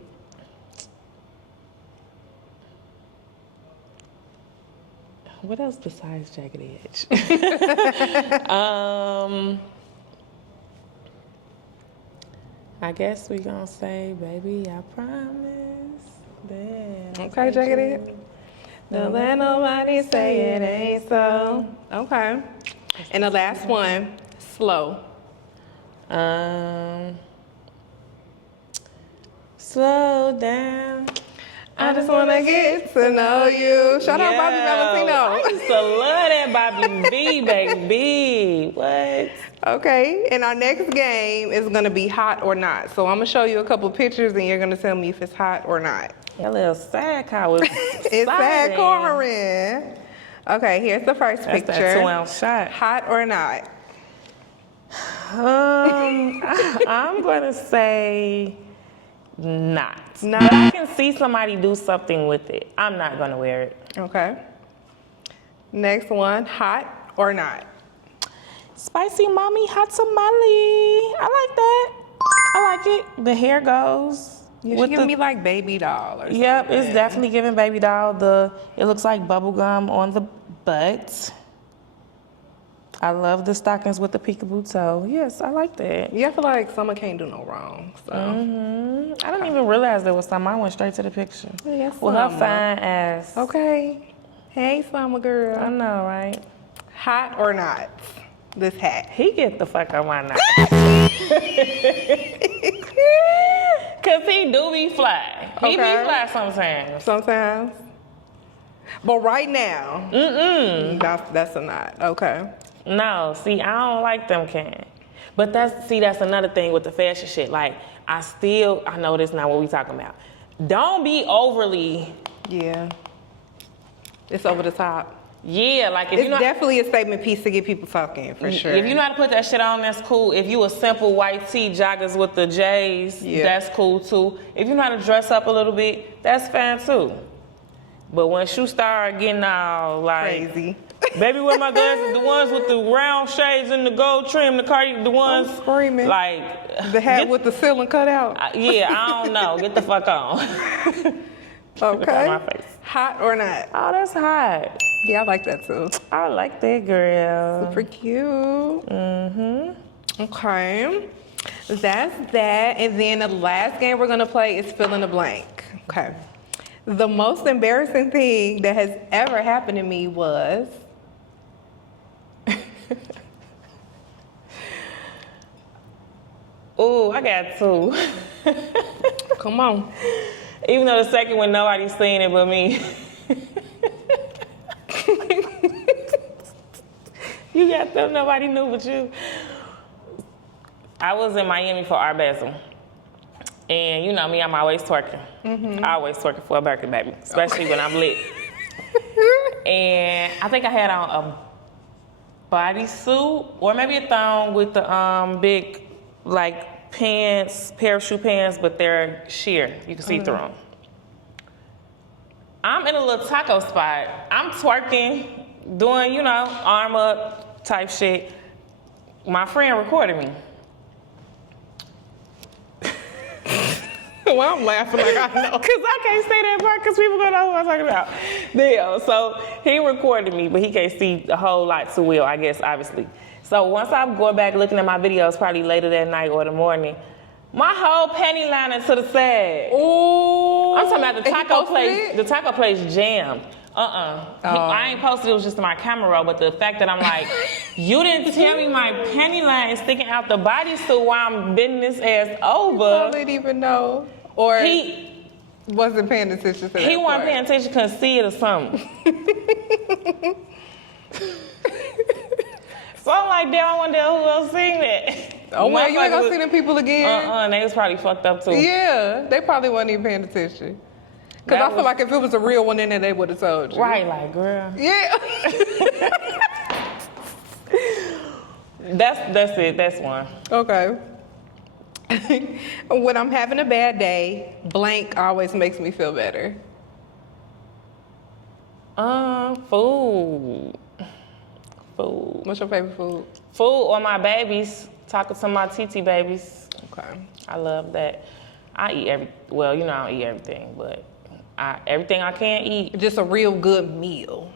What else besides Jagged Edge? I guess we gonna say, baby, I promise that. Okay, Jagged Edge. Don't let nobody say it ain't so. Okay. And the last one, Slow. Slow down. I just wanna get to know you. Shout out Bobby Valentino. I used to love that Bobby V, baby. What? Okay, and our next game is gonna be hot or not. So I'm gonna show you a couple pictures and you're gonna tell me if it's hot or not. That little Sidecar was It's Sidecar. Okay, here's the first That's picture. that 2-ounce shot. Hot or not? I'm gonna say not. Not. But I can see somebody do something with it. I'm not gonna wear it. Okay. Next one, hot or not? Spicy mommy hot tamale. I like that. I like it. The hair goes. You with should give me like baby doll or something. Yep, it's definitely giving baby doll. It looks like bubble gum on the butt. I love the stockings with the peekaboo toe. Yes, I like that. Yeah, I feel like summer can't do no wrong. So. I didn't even realize there was some. I went straight to the picture. Yes, With her fine ass. Okay. Hey, summer girl. I know, right? Hot or not? This hat. He get the fuck on my nerves. Cause he do be fly. He be fly sometimes. Sometimes. But right now, that's a not. Okay. No, see, I don't like them can. But that's another thing with the fashion shit. Like, I know this not what we talking about. Don't be overly. Yeah. It's over the top. Yeah, like if It's definitely a statement piece to get people talking, for sure. If you know how to put that shit on, that's cool. If you a simple white tee joggers with the J's, that's cool too. If you know how to dress up a little bit, that's fine too. But once you start getting all like crazy. Baby, where my glasses? The ones with the round shades and the gold trim, the ones I'm screaming. Like the hat with the ceiling cut out. Yeah, I don't know. Get the fuck on. Okay. My face. Hot or not? Oh, that's hot. Yeah, I like that too. I like that girl. Super cute. Okay. That's that. And then the last game we're gonna play is fill in the blank. Okay. The most embarrassing thing that has ever happened to me was. Ooh, I got two. Come on. Even though the second one, nobody's seen it but me. You got them, nobody knew but you. I was in Miami for Art Basel. And you know me, I'm always twerking. I always twerking for a birthday, baby, especially when I'm lit. And I think I had on a bodysuit or maybe a thong with the big, like, pants, parachute pants, but they're sheer. You can see through them. I'm in a little taco spot. I'm twerking, doing, you know, arm up type shit. My friend recorded me. Well, I'm laughing like I know. Because I can't say that part because people gonna know who I'm talking about. Damn. So he recorded me, but he can't see a whole lot too well, I guess, obviously. So once I'm going back looking at my videos, probably later that night or the morning, my whole panty liner to the side. Ooh. I'm talking about the taco place. The taco place jammed. I ain't posted, it was just my camera roll, but the fact that I'm like, you didn't tell me my panty line is sticking out the bodysuit while I'm bending this ass over. I didn't even know. Or He wasn't paying attention to that. He wasn't paying attention, couldn't see it or something. So I'm like, damn, I wonder who else seen that. Oh, well, you ain't gonna see them people again? They was probably fucked up too. Yeah, they probably wasn't even paying attention. Because I feel like if it was a real one in there, they would have told you. Right, like, girl. Yeah. That's it, that's one. Okay. When I'm having a bad day, blank always makes me feel better. Food. What's your favorite food? Food or my babies. Talking to my TT babies. Okay. I love that. I eat well, you know I don't eat everything, but everything I can eat. Just a real good meal.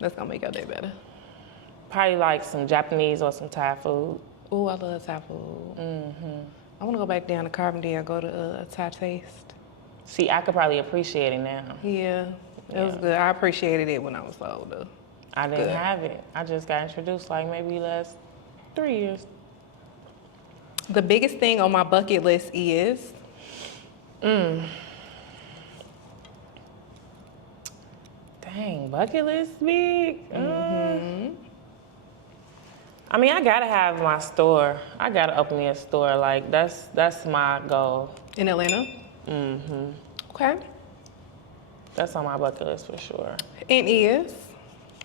That's gonna make your day better. Probably like some Japanese or some Thai food. Ooh, I love Thai food. I wanna go back down to Carbondale, go to Thai Taste. See, I could probably appreciate it now. Yeah, it was good. I appreciated it when I was older. I didn't have it. I just got introduced like maybe last 3 years. The biggest thing on my bucket list is? Dang, bucket list big? I mean, I gotta have my store. I gotta open me a store. Like, that's my goal. In Atlanta? Okay. That's on my bucket list for sure. And is?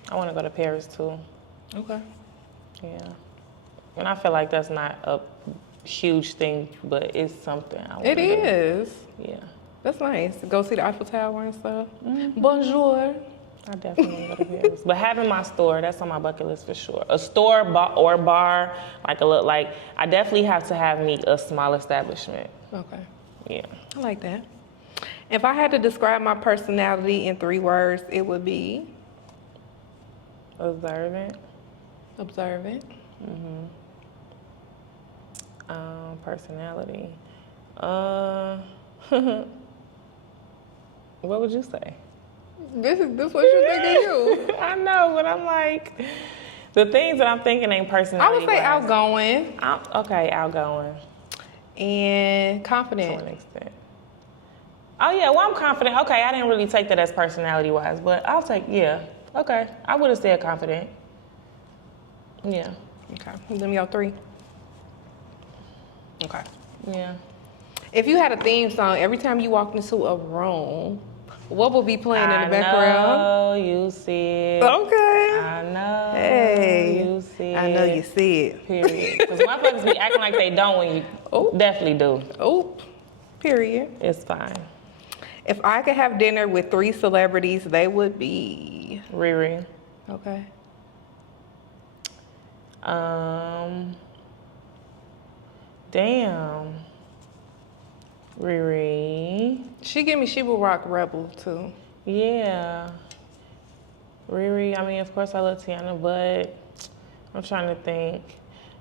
I wanna go to Paris too. Okay. Yeah. And I feel like that's not a huge thing, but it's something I wanna It do. is. Yeah. That's nice. Go see the Eiffel Tower and stuff. Bonjour. I definitely want to go to Paris. But having my store, that's on my bucket list for sure. A store or bar, like I definitely have to have me a small establishment. Okay. Yeah. I like that. If I had to describe my personality in 3 words, it would be Observant. Personality. What would you say? This what you think of you. I know, but I'm like, the things that I'm thinking ain't personality. I would say outgoing Okay, outgoing. and To confident. an extent. Oh yeah, well I'm confident. Okay, I didn't really take that as personality wise, but I'll take, yeah. Okay, I would have said confident. Yeah. Okay. Give me your 3. Okay. Yeah. If you had a theme song, every time you walked into a room, what would be playing in the background? I know you see it. Okay. I know Hey. you see it. I know you see it. Period. Because motherfuckers be acting like they don't when you definitely do. Oh, period. It's fine. If I could have dinner with 3 celebrities, they would be. Riri. Okay. Damn. Riri. She will rock Rebel too. Yeah. Riri, I mean, of course I love Tiana, but I'm trying to think.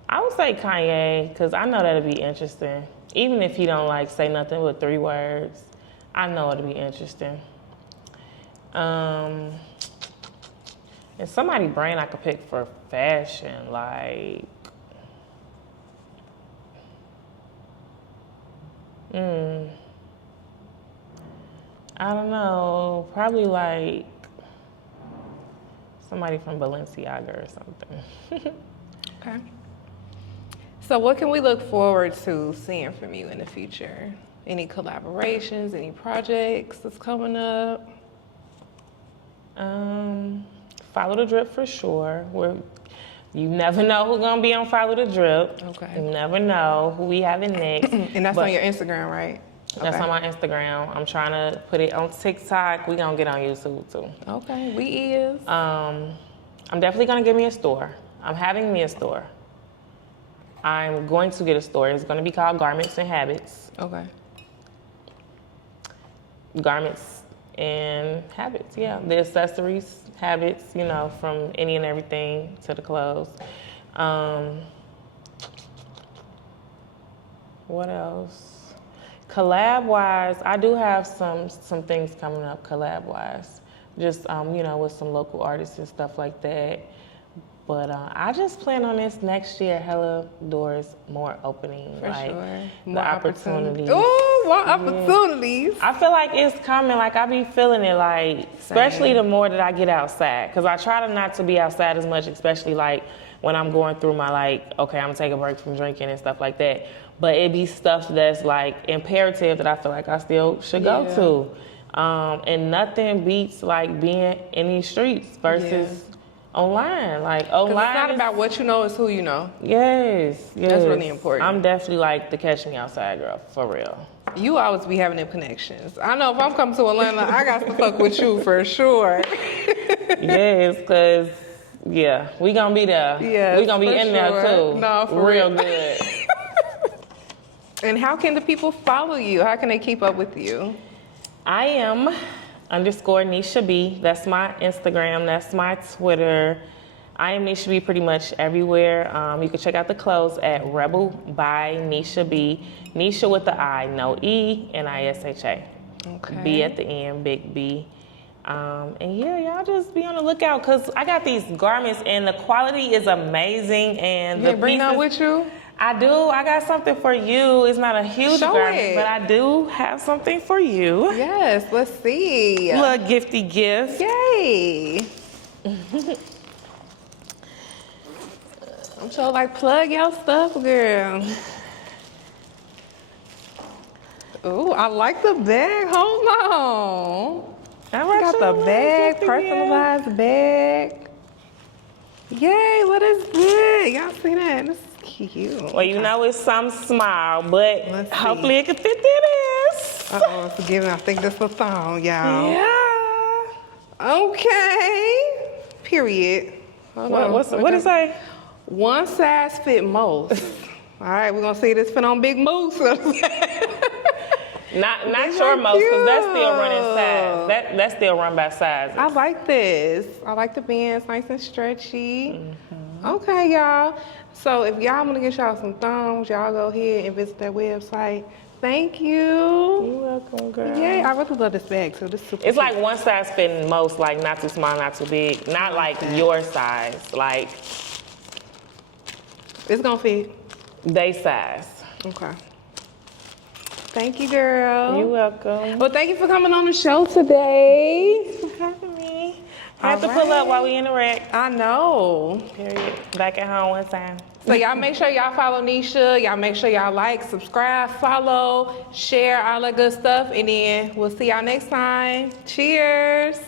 I would say Kanye, because I know that'd be interesting. Even if he don't like say nothing but 3 words, I know it'll be interesting. And somebody brain I could pick for fashion, like, I don't know, probably like somebody from Balenciaga or something. Okay. So what can we look forward to seeing from you in the future? Any collaborations, any projects that's coming up? Follow the Drip for sure. You never know who's gonna be on Follow the Drip. Okay. You never know who we having next. And that's But on your Instagram, right? That's Okay. on my Instagram. I'm trying to put it on TikTok. We gonna get on YouTube too. Okay, we is. I'm definitely gonna get me a store. I'm having me a store. I'm going to get a store. It's gonna be called Garments and Habits. Okay. Garments and habits, yeah. The accessories, habits, you know, from any and everything to the clothes. What else? Collab-wise, I do have some things coming up collab-wise. Just, you know, with some local artists and stuff like that. But I just plan on this next year, hella doors, more opening. For like, sure. The opportunities. Oh, more opportunities. I feel like it's coming. Like, I be feeling it, like, especially the more that I get outside. Because I try to not to be outside as much, especially, like, when I'm going through my, like, okay, I'm going to take a break from drinking and stuff like that. But it be stuff that's, like, imperative that I feel like I still should go to. And nothing beats, like, being in these streets versus online. Like, online. It's not about what you know, it's who you know. Yes. That's really important. I'm definitely, like, the catch me outside girl, for real. You always be having them connections. I know if I'm coming to Atlanta, I got to fuck with you for sure. Yes, because, yeah, we gonna be there. Yes, we gonna be for in there, sure. too. No, for real real. good. And how can the people follow you? How can they keep up with you? I am _Nisha B. That's my Instagram. That's my Twitter. I am Nisha B pretty much everywhere. You can check out the clothes at Rebel by Nisha B. Nisha with the I, no E, Nisha. Okay. B at the end, big B. And yeah, y'all just be on the lookout because I got these garments and the quality is amazing. And You the didn't bring that pieces- with you? I do. I got something for you. It's not a huge Show garment, it. but I do have something for you. Yes, let's see. Little gifty gift. Yay. I'm sure like plug your stuff, girl. Ooh, I like the bag. Hold on. I We got the little bag, gifty personalized bag. Yay, what is this? Y'all see that? This is cute. Well, you know it's something small, but Let's see. hopefully it can fit through this. Uh-oh, it's giving. I think that's the thong, y'all. Yeah. Okay. Period. Hold on. What it say? One size fit most. All right, we're gonna see this fit on Big Moose. Not These your are most, because that's still cute. running size. That's still run by size. I like this. I like the bands, nice and stretchy. Okay, y'all. So if y'all wanna get y'all some thongs, y'all go ahead and visit that website. Thank you. You're welcome, girl. Yay, I really love this bag, so this is super It's cute. like one size fitting most, like not too small, not too big. Not like your size, like It's gonna fit. they size. Okay. Thank you, girl. You're welcome. Well, thank you for coming on the show today. Thanks for having me. I have to All pull up right. while we interact. I know. Period. Back at home one time. So y'all make sure y'all follow Nisha. Y'all make sure y'all like, subscribe, follow, share, all that good stuff. And then we'll see y'all next time. Cheers.